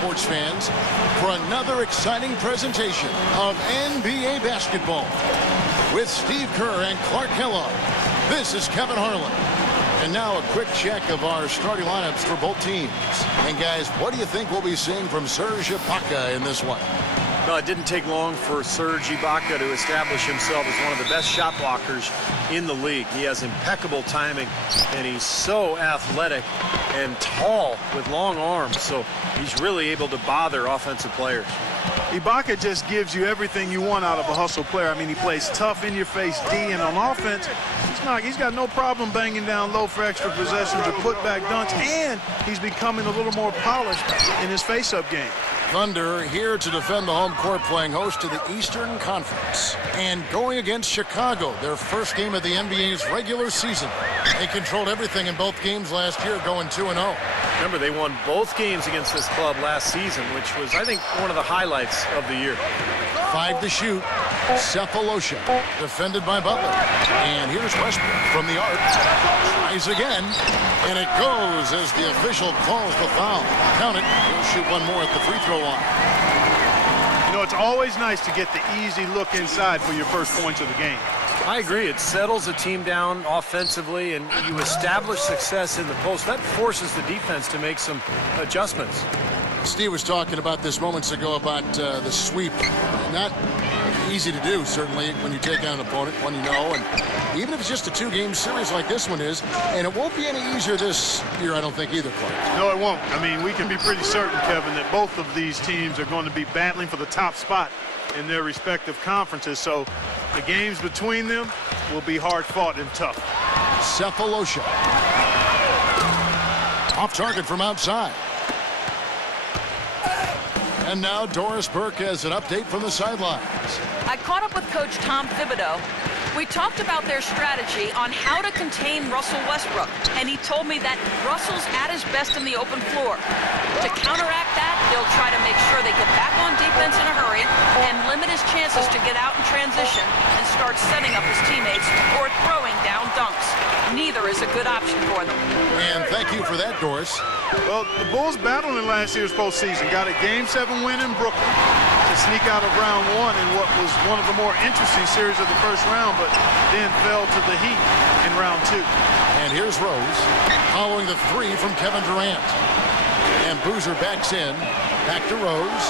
sports fans, for another exciting presentation of NBA basketball. With Steve Kerr and Clark Kellogg, this is Kevin Harlan. And now a quick check of our starting lineups for both teams. And guys, what do you think we'll be seeing from Serge Ibaka in this one? Well, it didn't take long for Serge Ibaka to establish himself as one of the best shot blockers in the league. He has impeccable timing, and he's so athletic and tall with long arms, so he's really able to bother offensive players. Ibaka just gives you everything you want out of a hustle player. I mean, he plays tough, in-your-face D, and on offense, he's got no problem banging down low for extra possessions or put-back dunks, and he's becoming a little more polished in his face-up game. Thunder here to defend the home court, playing host to the Eastern Conference. And going against Chicago, their first game of the NBA's regular season. They controlled everything in both games last year, going 2-0. Remember, they won both games against this club last season, which was, I think, one of the highlights of the year. 5 to shoot. Sefolosha, defended by Butler. And here's Westbrook from the arc. Tries again, and it goes as the official calls the foul. Count it. He'll shoot one more at the free throw line. You know, it's always nice to get the easy look inside for your first points of the game. I agree. It settles the team down offensively, and you establish success in the post. That forces the defense to make some adjustments. Steve was talking about this moments ago about the sweep. Not easy to do, certainly, when you take on an opponent, one you know. And even if it's just a 2-game series like this one is, and it won't be any easier this year, I don't think, either, Clark. No, it won't. I mean, we can be pretty certain, Kevin, that both of these teams are going to be battling for the top spot in their respective conferences. So the games between them will be hard-fought and tough. Sefolosha. Off target from outside. And now Doris Burke has an update from the sidelines. I caught up with Coach Tom Thibodeau. We talked about their strategy on how to contain Russell Westbrook, and he told me that Russell's at his best in the open floor. To counteract that, they'll try to make sure they get back on defense in a hurry and limit his chances to get out in transition and start setting up his teammates or throwing down dunks. Neither is a good option for them. And thank you for that, Doris. Well, the Bulls battled in last year's postseason. Got a Game 7 win in Brooklyn to sneak out of round 1 in what was one of the more interesting series of the first round, but then fell to the Heat in round 2. And here's Rose following the 3 from Kevin Durant. And Boozer backs in. Back to Rose.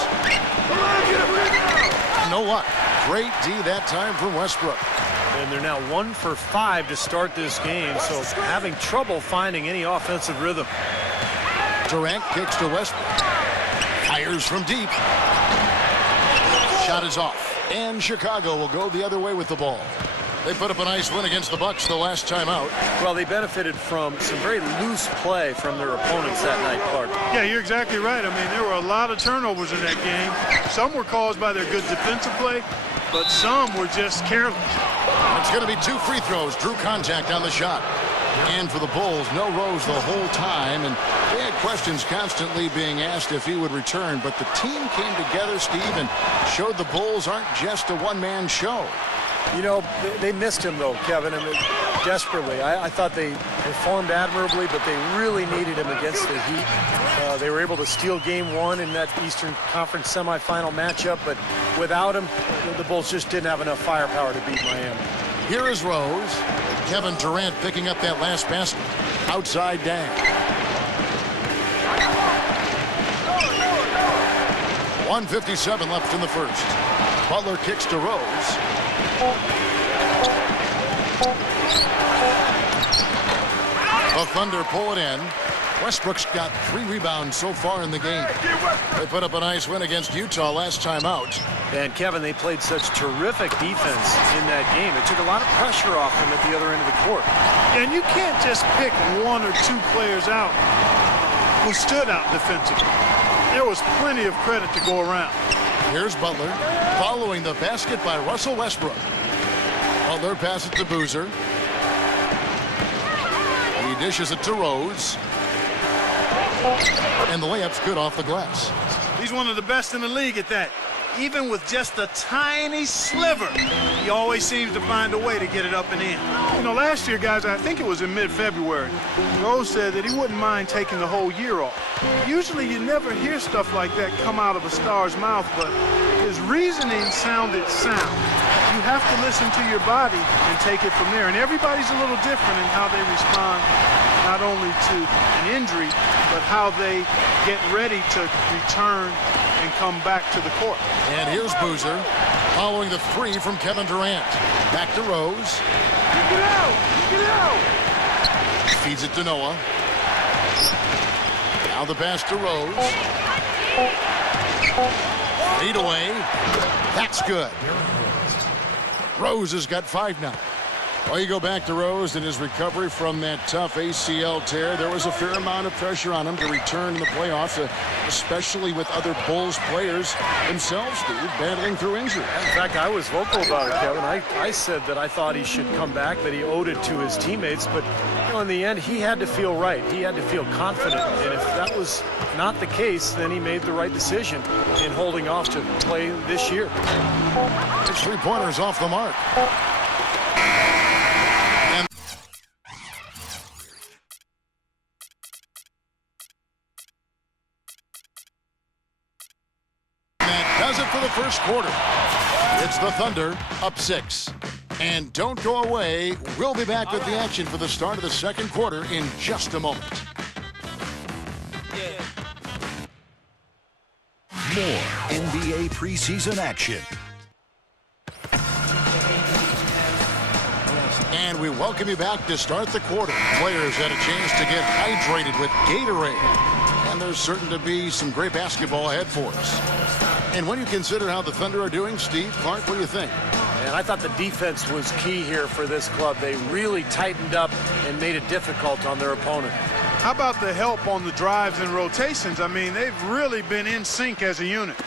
No luck. Great D that time from Westbrook. And they're now 1 for 5 to start this game, so having trouble finding any offensive rhythm. Durant kicks to Westbrook. Fires from deep. Shot is off. And Chicago will go the other way with the ball. They put up a nice win against the Bucks the last time out. Well, they benefited from some very loose play from their opponents that night, Clark. Yeah, you're exactly right. I mean, there were a lot of turnovers in that game. Some were caused by their good defensive play, but some were just careless. It's going to be 2 free throws. Drew contact on the shot. And for the Bulls, no Rose the whole time. And they had questions constantly being asked if he would return. But the team came together, Steve, and showed the Bulls aren't just a one-man show. You know, they missed him, though, Kevin, and desperately. I thought they performed admirably, but they really needed him against the Heat. They were able to steal Game 1 in that Eastern Conference semifinal matchup, but without him, the Bulls just didn't have enough firepower to beat Miami. Here is Rose. Kevin Durant picking up that last basket. Outside dash. 1:57 left in the first. Butler kicks to Rose. The Thunder pull it in. Westbrook's got 3 rebounds so far in the game. They put up a nice win against Utah last time out. And, Kevin, they played such terrific defense in that game. It took a lot of pressure off them at the other end of the court. And you can't just pick 1 or 2 players out who stood out defensively. There was plenty of credit to go around. Here's Butler following the basket by Russell Westbrook. Butler passes it to Boozer. He dishes it to Rose. And the layup's good off the glass. He's one of the best in the league at that. even with just a tiny sliver, he always seems to find a way to get it up and in. You know, last year, guys, I think it was in mid-February, Rose said that he wouldn't mind taking the whole year off. Usually you never hear stuff like that come out of a star's mouth, but his reasoning sounded sound. You have to listen to your body and take it from there. And everybody's a little different in how they respond, not only to an injury, but how they get ready to return and come back to the court. And here's Boozer following the three from Kevin Durant. Back to Rose. Get out! Get out! Feeds it to Noah. Now the pass to Rose. Lead away. That's good. Rose has got 5 now. Well, you go back to Rose and his recovery from that tough ACL tear. There was a fair amount of pressure on him to return in the playoffs, especially with other Bulls players themselves, Steve, battling through injury. In fact, I was vocal about it, Kevin. I said that I thought he should come back, that he owed it to his teammates. But you know, in the end, he had to feel right. He had to feel confident. And if that was not the case, then he made the right decision in holding off to play this year. His 3-pointers off the mark. Does it for the first quarter. It's the Thunder up 6. And don't go away. We'll be back with the action for the start of the second quarter in just a moment. More NBA preseason action. And we welcome you back to start the quarter. Players had a chance to get hydrated with Gatorade. And there's certain to be some great basketball ahead for us. And when you consider how the Thunder are doing, Steve, Clark, what do you think? And I thought the defense was key here for this club. They really tightened up and made it difficult on their opponent. How about the help on the drives and rotations? I mean, they've really been in sync as a unit.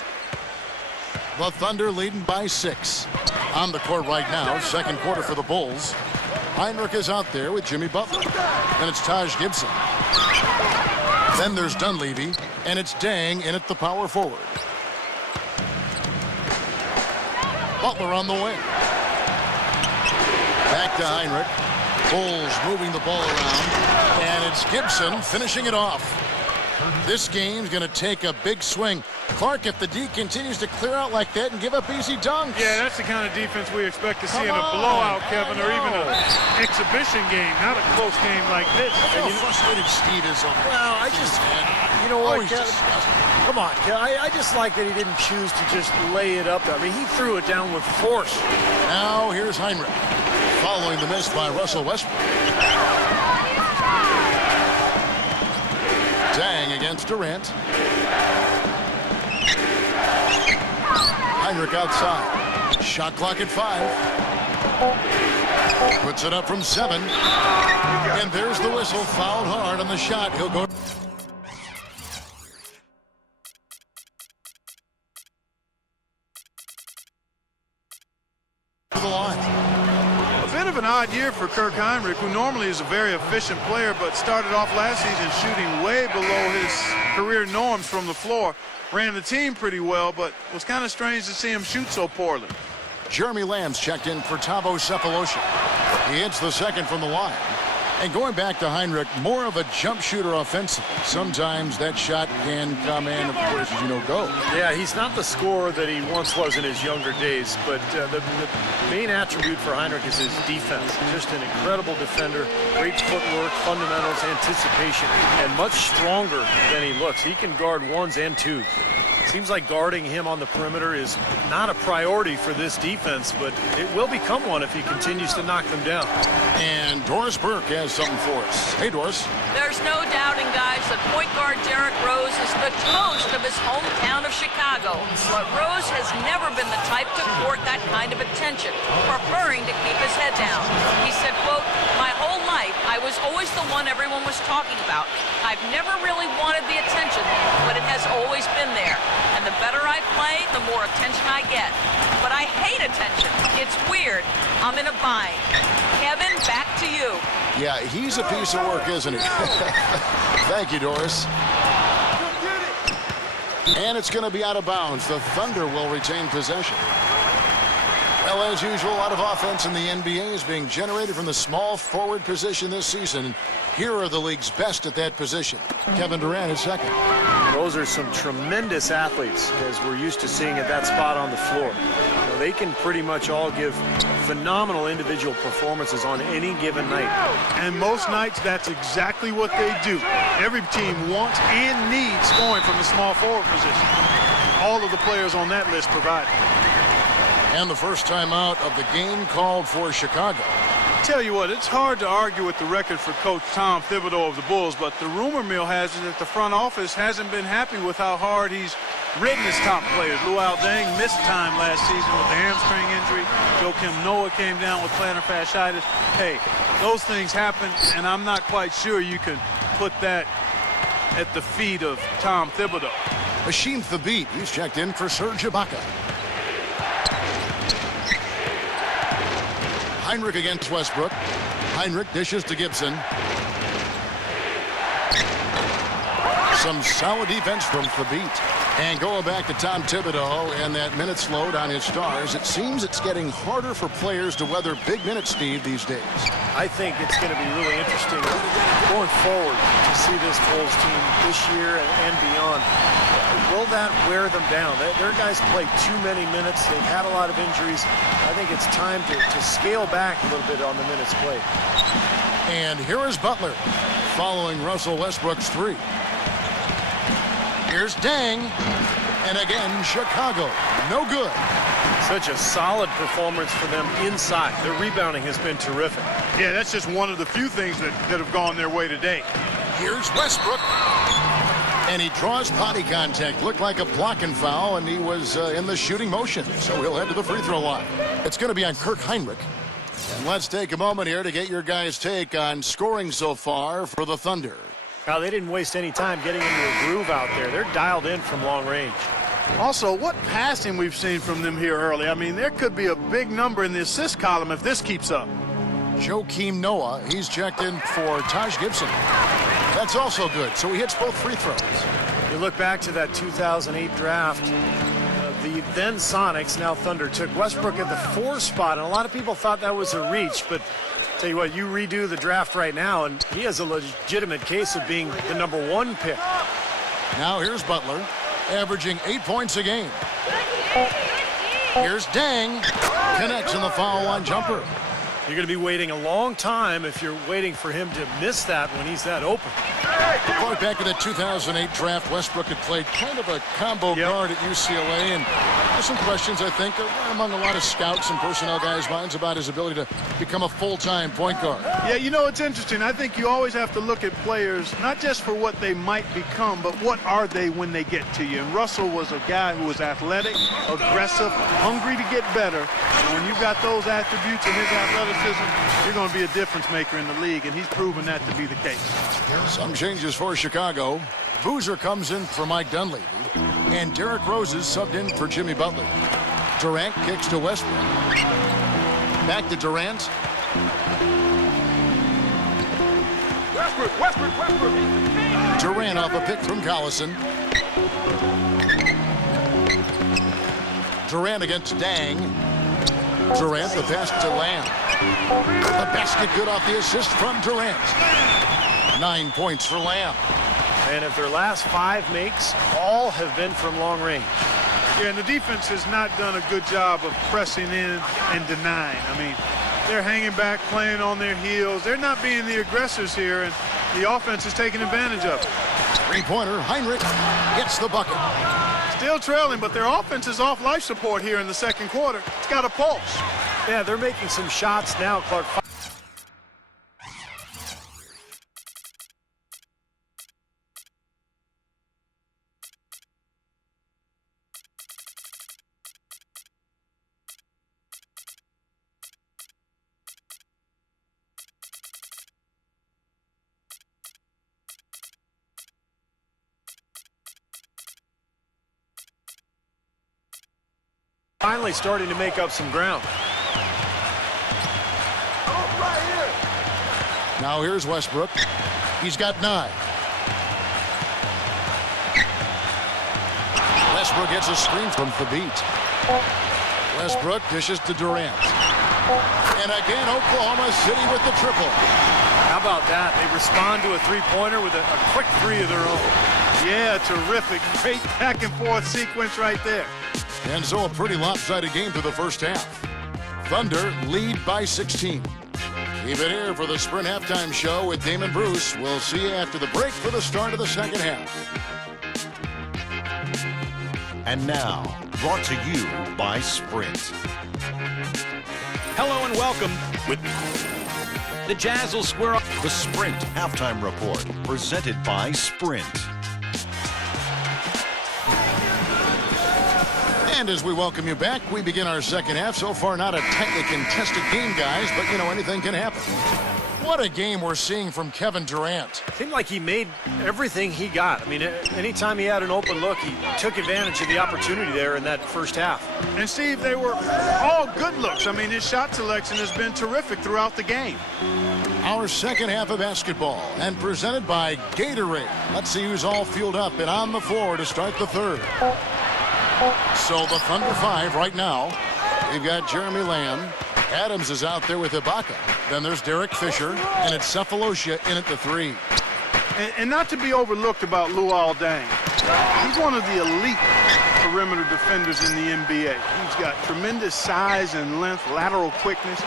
The Thunder leading by 6. On the court right now, second quarter for the Bulls. Heinrich is out there with Jimmy Butler. Then it's Taj Gibson. Then there's Dunleavy, and it's Dang in at the power forward. Butler on the wing. Back to Heinrich. Bulls moving the ball around. And it's Gibson finishing it off. This game's going to take a big swing. Clark, if the D continues to clear out like that and give up easy dunks. Yeah, that's the kind of defense we expect to see in a Come on. blowout, Kevin, or even an exhibition game, not a close game like this. Look how frustrated Steve is on this. Well, I just, you know what, he's Kevin? disgusting. Come on, Kevin. I just like that he didn't choose to just lay it up there. I mean, he threw it down with force. Now here's Heinrich, following the miss by Russell Westbrook. Dang against Durant. Heinrich outside. Shot clock at 5. Puts it up from 7. And there's the whistle. Fouled hard on the shot. He'll go to the line. A bit of an odd year for Kirk Heinrich, who normally is a very efficient player, but started off last season shooting way below his career norms from the floor. Ran the team pretty well, but it was kind of strange to see him shoot so poorly. Jeremy Lamb's checked in for Thabo Sefolosha. He hits the second from the line. And going back to Heinrich, more of a jump shooter offensively. Sometimes that shot can come in, of course, as you know, go. Yeah, he's not the scorer that he once was in his younger days, but the main attribute for Heinrich is his defense. Just an incredible defender, great footwork, fundamentals, anticipation, and much stronger than he looks. He can guard ones and twos. Seems like guarding him on the perimeter is not a priority for this defense, but it will become one if he continues to knock them down. And Doris Burke has something for us. Hey, Doris. There's no doubting, guys, that point guard Derrick Rose is the toast of his hometown of Chicago. But Rose has never been the type to court that kind of attention, preferring to keep his head down. He said, quote, "My whole life, I was always the one everyone was talking about. I've never really wanted the attention, but it has always been there. And the better I play, the more attention I get. But I hate attention. It's weird. I'm in a bind." Kevin, back to you. Yeah, he's a piece of work, isn't he? Thank you, Doris. And it's going to be out of bounds. The Thunder will retain possession. Well, as usual, a lot of offense in the NBA is being generated from the small forward position this season. Here are the league's best at that position. Kevin Durant is second. Those are some tremendous athletes, as we're used to seeing at that spot on the floor. Now, they can pretty much all give phenomenal individual performances on any given night. And most nights, that's exactly what they do. Every team wants and needs scoring from the small forward position. All of the players on that list provide it. And the first timeout of the game called for Chicago. Tell you what, it's hard to argue with the record for Coach Tom Thibodeau of the Bulls, but the rumor mill has it that the front office hasn't been happy with how hard he's ridden his top players. Luol Deng missed time last season with a hamstring injury. Joakim Noah came down with plantar fasciitis. Hey, those things happen, and I'm not quite sure you can put that at the feet of Tom Thibodeau. Hasheem Thabeet, he's checked in for Serge Ibaka. Hinrich against Westbrook. Hinrich dishes to Gibson. Some solid defense from Thabeet. And going back to Tom Thibodeau and that minutes load on his stars, it seems it's getting harder for players to weather big minutes, Steve, these days. I think it's going to be really interesting going forward to see this Bulls team this year and beyond. Will that wear them down? Their guys play too many minutes. They've had a lot of injuries. I think it's time to scale back a little bit on the minutes played. And here is Butler following Russell Westbrook's three. Here's Deng. And again, Chicago. No good. Such a solid performance for them inside. Their rebounding has been terrific. Yeah, that's just one of the few things that have gone their way today. Here's Westbrook. And he draws body contact. Looked like a blocking foul, and he was in the shooting motion. So he'll head to the free throw line. It's going to be on Kirk Hinrich. And let's take a moment here to get your guys' take on scoring so far for the Thunder. Now, they didn't waste any time getting into a groove out there. They're dialed in from long range. Also, what passing we've seen from them here early. I mean, there could be a big number in the assist column if this keeps up. Joakim Noah, he's checked in for Taj Gibson. That's also good, so he hits both free throws. You look back to that 2008 draft, the then Sonics, now Thunder, took Westbrook at the 4 spot, and a lot of people thought that was a reach, but tell you what, you redo the draft right now, and he has a legitimate case of being the #1 pick. Now here's Butler, averaging 8 points a game. Here's Deng, connects in the foul line jumper. You're going to be waiting a long time if you're waiting for him to miss that when he's that open. Going back to the 2008 draft, Westbrook had played kind of a combo guard at UCLA, and there's some questions, I think, among a lot of scouts and personnel guys' minds about his ability to become a full-time point guard. Yeah, you know, it's interesting. I think you always have to look at players, not just for what they might become, but what are they when they get to you. And Russell was a guy who was athletic, aggressive, hungry to get better. And when you've got those attributes in his athleticism, you're going to be a difference maker in the league, and he's proven that to be the case. Some changes for Chicago. Boozer comes in for Mike Dunleavy, and Derrick Rose is subbed in for Jimmy Butler. Durant kicks to Westbrook. Back to Durant. Westbrook. Durant off a pick from Collison. Durant against Deng. Durant, the pass to Lamb. The basket good off the assist from Durant. 9 points for Lamb. And if their last 5 makes, all have been from long range. Yeah, and the defense has not done a good job of pressing in and denying. I mean, they're hanging back, playing on their heels. They're not being the aggressors here, and the offense is taking advantage of it. Three-pointer, Hinrich gets the bucket. Still trailing, but their offense is off life support here in the second quarter. It's got a pulse. Yeah, they're making some shots now, Clark. Finally starting to make up some ground. Now here's Westbrook. He's got 9. Westbrook gets a screen from Thabit. Westbrook dishes to Durant. And again, Oklahoma City with the triple. How about that? They respond to a three-pointer with a quick three of their own. Yeah, terrific. Great back and forth sequence right there. And so a pretty lopsided game through the first half. Thunder lead by 16. Keep it here for the Sprint Halftime Show with Damon Bruce. We'll see you after the break for the start of the second half. And now, brought to you by Sprint. Hello and welcome. With the Jazz will square up. The Sprint Halftime Report, presented by Sprint. And as we welcome you back, we begin our second half. So far, not a tightly contested game, guys, but, you know, anything can happen. What a game we're seeing from Kevin Durant. Seemed like he made everything he got. I mean, anytime he had an open look, he took advantage of the opportunity there in that first half. And Steve, they were all good looks. I mean, his shot selection has been terrific throughout the game. Our second half of basketball, and presented by Gatorade. Let's see who's all fueled up and on the floor to start the third. So the Thunder 5 right now. We've got Jeremy Lamb. Adams is out there with Ibaka. Then there's Derek Fisher, and it's Cephalosha in at the 3. And not to be overlooked about Luol Deng. He's one of the elite perimeter defenders in the NBA. He's got tremendous size and length, lateral quickness,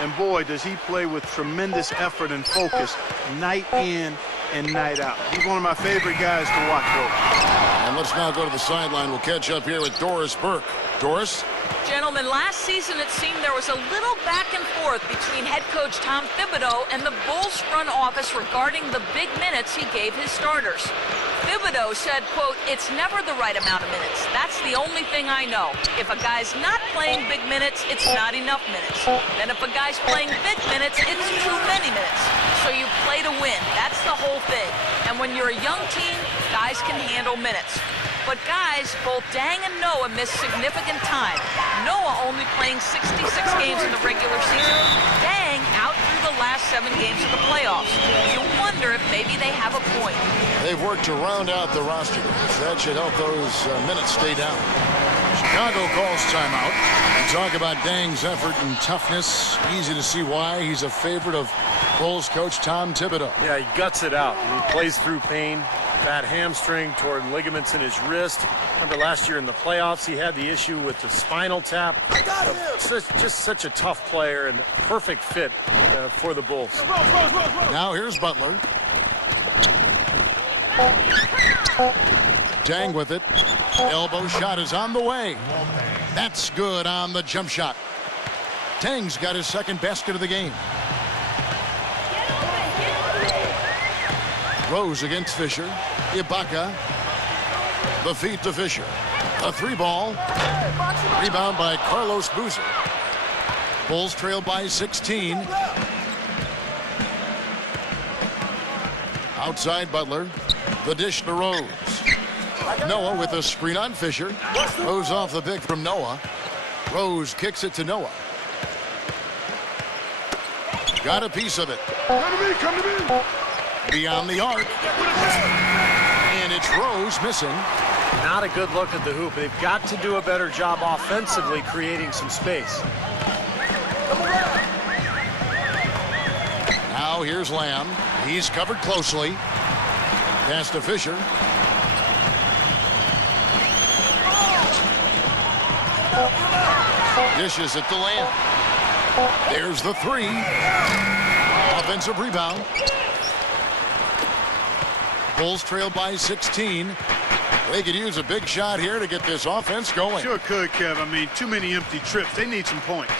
and boy, does he play with tremendous effort and focus night in and night out. He's one of my favorite guys to watch, folks. And let's now go to the sideline. We'll catch up here with Doris Burke. Doris? Gentlemen, last season it seemed there was a little back and forth between head coach Tom Thibodeau and the Bulls front office regarding the big minutes he gave his starters. Thibodeau said, quote, "It's never the right amount of minutes. That's the only thing I know. If a guy's not playing big minutes, it's not enough minutes. Then if a guy's playing big minutes, it's too many minutes. So you play to win. That's the whole thing. And when you're a young team, guys can handle minutes." But guys, both Deng and Noah missed significant time. Noah only playing 66 games in the regular season. Deng out through the last 7 games of the playoffs. You wonder if maybe they have a point. They've worked to round out the roster. That should help those minutes stay down. Chicago calls timeout. We talk about Deng's effort and toughness. Easy to see why he's a favorite of Bulls coach Tom Thibodeau. Yeah, he guts it out. He plays through pain. Bad hamstring, torn ligaments in his wrist. Remember last year in the playoffs, he had the issue with the spinal tap. Just such a tough player and perfect fit for the Bulls. Now here's Butler. Deng with it. Elbow shot is on the way. That's good on the jump shot. Deng's got his second basket of the game. Rose against Fisher. Ibaka. The feed to Fisher. A 3-ball. Rebound by Carlos Boozer. Bulls trail by 16. Outside Butler. The dish to Rose. Noah with a screen on Fisher. Rose off the pick from Noah. Rose kicks it to Noah. Got a piece of it. Come to me. Beyond the arc. And it's Rose missing. Not a good look at the hoop. They've got to do a better job offensively creating some space. Now here's Lamb. He's covered closely. Pass to Fisher. Dishes it to Lamb. There's the 3. Offensive rebound. Bulls trail by 16. They could use a big shot here to get this offense going. Sure could, Kev. I mean, too many empty trips. They need some points.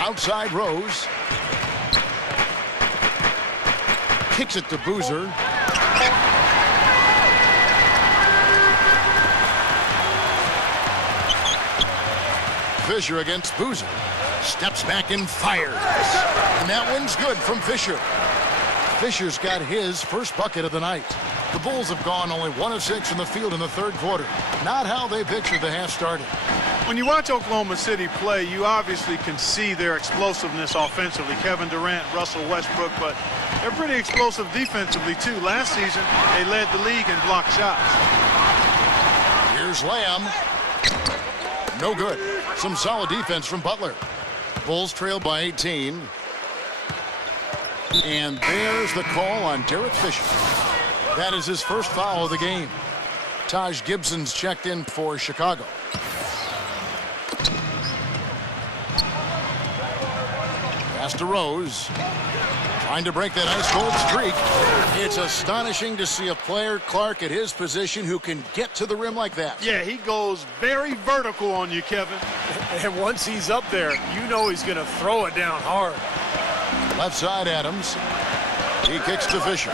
Outside Rose. Kicks it to Boozer. Fisher against Boozer. Steps back and fires. And that one's good from Fisher. Fisher's got his first bucket of the night. The Bulls have gone only 1 of 6 from the field in the third quarter. Not how they pictured the half started. When you watch Oklahoma City play, you obviously can see their explosiveness offensively. Kevin Durant, Russell Westbrook, but They're pretty explosive defensively, too. Last season, they led the league in blocked shots. Here's Lamb. No good. Some solid defense from Butler. Bulls trail by 18. And there's the call on Derek Fisher. That is his first foul of the game. Taj Gibson's checked in for Chicago. Pass to Rose. Trying to break that ice cold streak. It's astonishing to see a player, Clark, at his position who can get to the rim like that. Yeah, he goes very vertical on you, Kevin. And once he's up there, you know he's going to throw it down hard. Left side, Adams. He kicks to Fisher.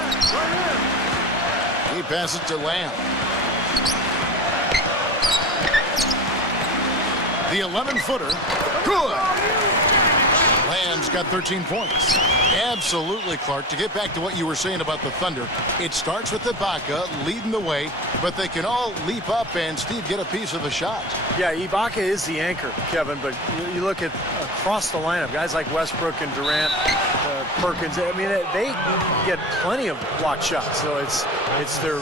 He passes to Lamb. The 11-footer. Good. Lamb's got 13 points. Absolutely, Clark. To get back to what you were saying about the Thunder, it starts with Ibaka leading the way, but they can all leap up and, Steve, get a piece of the shot. Yeah, Ibaka is the anchor, Kevin, but you look at across the lineup, guys like Westbrook and Durant, Perkins, I mean, they get plenty of block shots, so it's their...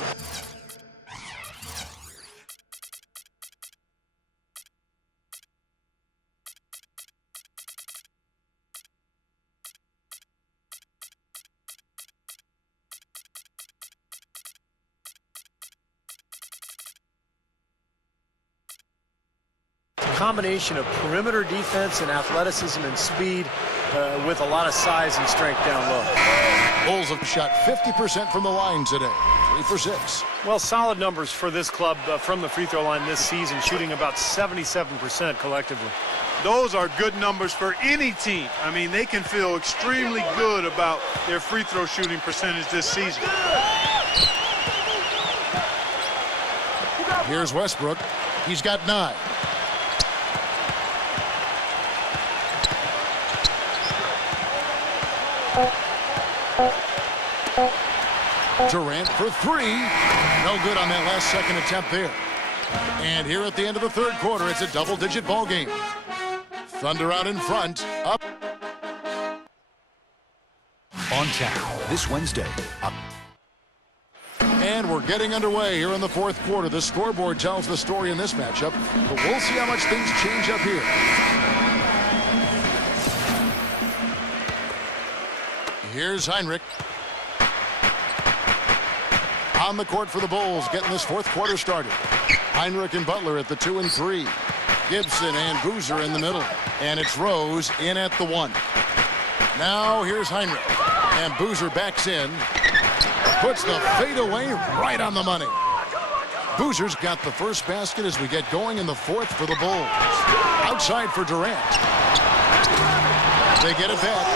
combination of perimeter defense and athleticism and speed with a lot of size and strength down low. Bulls have shot 50% from the line today. 3 for 6. Well, solid numbers for this club from the free throw line this season, shooting about 77% collectively. Those are good numbers for any team. I mean, they can feel extremely good about their free throw shooting percentage this season. Here's Westbrook. He's got 9. Durant for 3. No good on that last second attempt there. And here at the end of the third quarter, it's a double-digit ball game. Thunder out in front. Up. On tap this Wednesday. And we're getting underway here in the fourth quarter. The scoreboard tells the story in this matchup, but we'll see how much things change up here. Here's Heinrich. On the court for the Bulls, getting this fourth quarter started. Heinrich and Butler at the 2 and 3. Gibson and Boozer in the middle. And it's Rose in at the 1. Now here's Heinrich. And Boozer backs in. Puts the fadeaway right on the money. Boozer's got the first basket as we get going in the fourth for the Bulls. Outside for Durant. They get it back.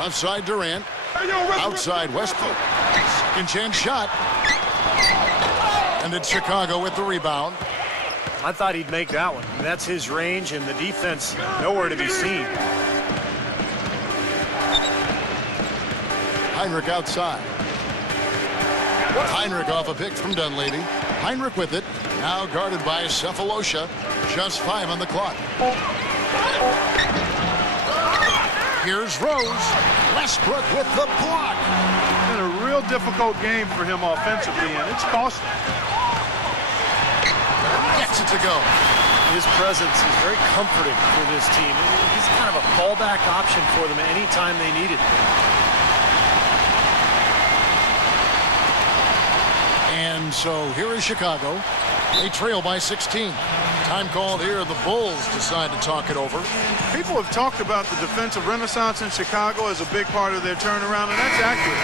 Left side Durant. Outside Westbrook. Second chance shot. And it's Chicago with the rebound. I thought he'd make that one. That's his range, and the defense nowhere to be seen. Heinrich outside. Heinrich off a pick from Dunleavy. Heinrich with it. Now guarded by Cephalosha. Just 5 on the clock. Here's Rose. Westbrook with the block. Been a real difficult game for him offensively, and it's costly. Gets it to go. His presence is very comforting for this team. He's kind of a fallback option for them anytime they need it. And so here is Chicago. They trail by 16. Time called here. The Bulls decide to talk it over. People have talked about the defensive renaissance in Chicago as a big part of their turnaround, and that's accurate.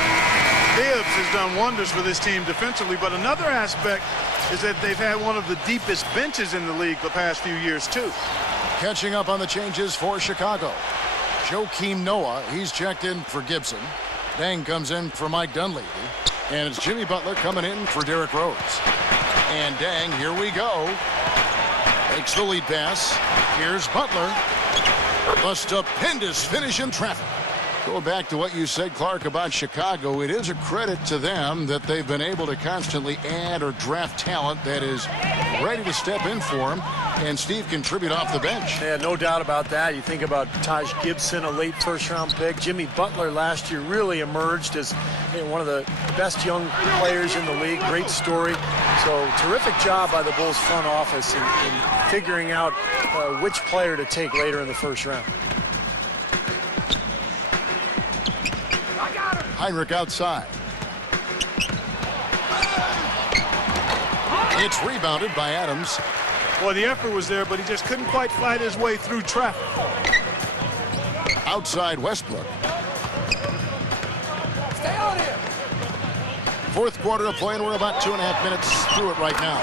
Bibbs has done wonders for this team defensively, but another aspect is that they've had one of the deepest benches in the league the past few years, too. Catching up on the changes for Chicago. Joakim Noah, he's checked in for Gibson. Dang comes in for Mike Dunleavy. And it's Jimmy Butler coming in for Derrick Rose. And Dang, here we go. Makes the lead pass. Here's Butler. A stupendous finish in traffic. Go back to what you said, Clark, about Chicago. It is a credit to them that they've been able to constantly add or draft talent that is ready to step in for them, and Steve contribute off the bench. Yeah, no doubt about that. You think about Taj Gibson, a late first-round pick. Jimmy Butler last year really emerged as one of the best young players in the league. Great story. So terrific job by the Bulls front office in figuring out which player to take later in the first round. Hinrich outside. It's rebounded by Adams. Well, the effort was there, but he just couldn't quite fight his way through traffic. Outside Westbrook. Fourth quarter of play, and we're about 2.5 minutes through it right now.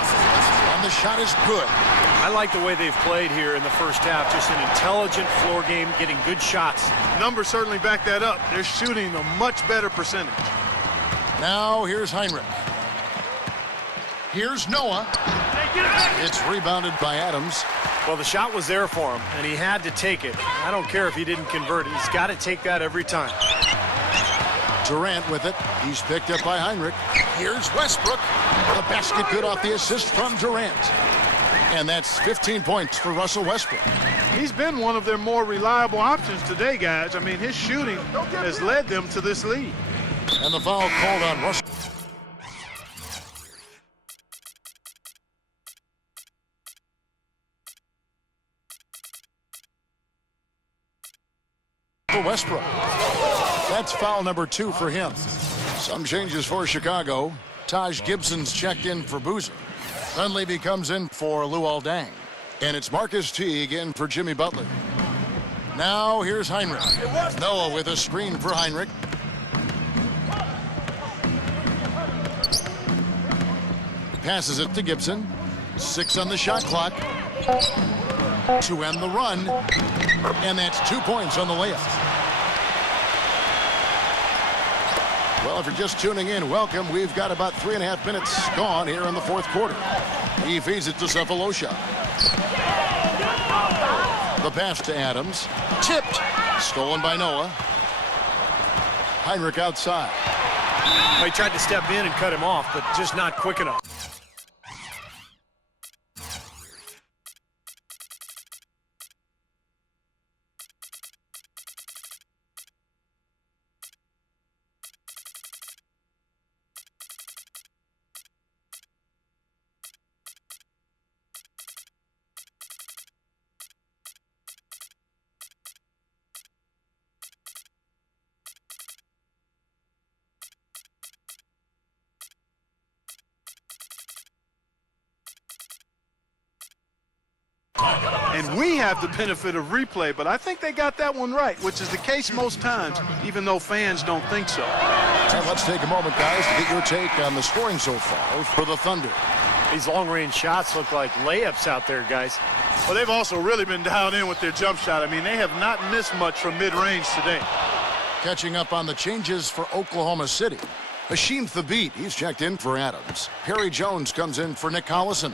And the shot is good. I like the way they've played here in the first half. Just an intelligent floor game, getting good shots. Numbers certainly back that up. They're shooting a much better percentage. Now here's Hinrich. Here's Noah. It's rebounded by Adams. Well, the shot was there for him, and he had to take it. I don't care if he didn't convert it. He's got to take that every time. Durant with it. He's picked up by Hinrich. Here's Westbrook. The basket good off the assist from Durant. And that's 15 points for Russell Westbrook. He's been one of their more reliable options today, guys. I mean, his shooting has led them to this lead. And the foul called on Russell. For Westbrook. That's foul number 2 for him. Some changes for Chicago. Taj Gibson's checked in for Boozer. Dunleavy comes in for Luol Deng. And it's Marcus Teague in for Jimmy Butler. Now here's Hinrich. Noah with a screen for Hinrich. Passes it to Gibson. 6 on the shot clock. To end the run. And that's 2 points on the layup. Well, if you're just tuning in, welcome. We've got about 3.5 minutes gone here in the fourth quarter. He feeds it to Cephalosha. The pass to Adams. Tipped. Stolen by Noah. Hinrich outside. He tried to step in and cut him off, but just not quick enough. And we have the benefit of replay, but I think they got that one right, which is the case most times, even though fans don't think so. And let's take a moment, guys, to get your take on the scoring so far for the Thunder. These long-range shots look like layups out there, guys. Well, they've also really been dialed in with their jump shot. I mean, they have not missed much from mid-range today. Catching up on the changes for Oklahoma City. Hasheem Thabeet, he's checked in for Adams. Perry Jones comes in for Nick Collison.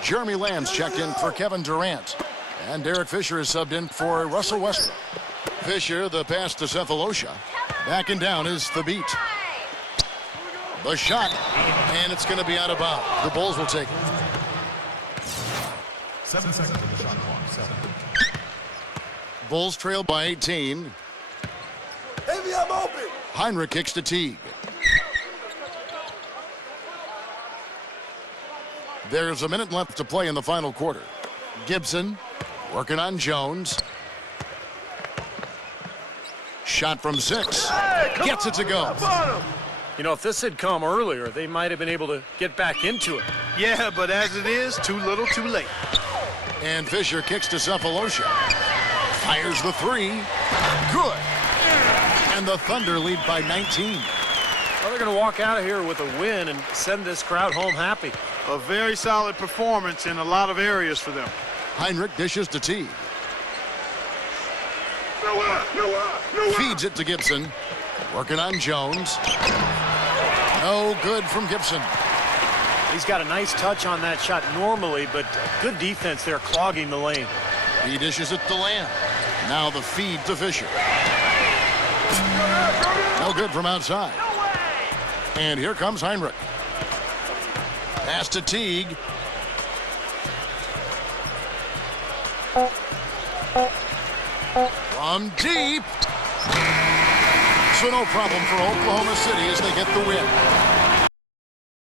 Jeremy Lamb's checked in for Kevin Durant. And Derek Fisher is subbed in for Russell Westbrook. Fisher, the pass to Cephalosha. Backing down is Thabeet. The shot, and it's going to be out of bounds. The Bulls will take it. 7 seconds on the shot clock. 7. Bulls trail by 18. Baby, I'm open. Hinrich kicks to Teague. There's a minute left to play in the final quarter. Gibson working on Jones. Shot from 6. Gets it to go. You know, if this had come earlier, they might have been able to get back into it. Yeah, but as it is, too little, too late. And Fisher kicks to Cephalosha. Fires the 3. Good. And the Thunder lead by 19. Well, they're going to walk out of here with a win and send this crowd home happy. A very solid performance in a lot of areas for them. Hinrich dishes to Teague. Feeds it to Gibson. Working on Jones. No good from Gibson. He's got a nice touch on that shot normally, but good defense there clogging the lane. He dishes it to Lamb. Now the feed to Fisher. No good from outside. And here comes Heinrich. Pass to Teague. From deep. So no problem for Oklahoma City as they get the win.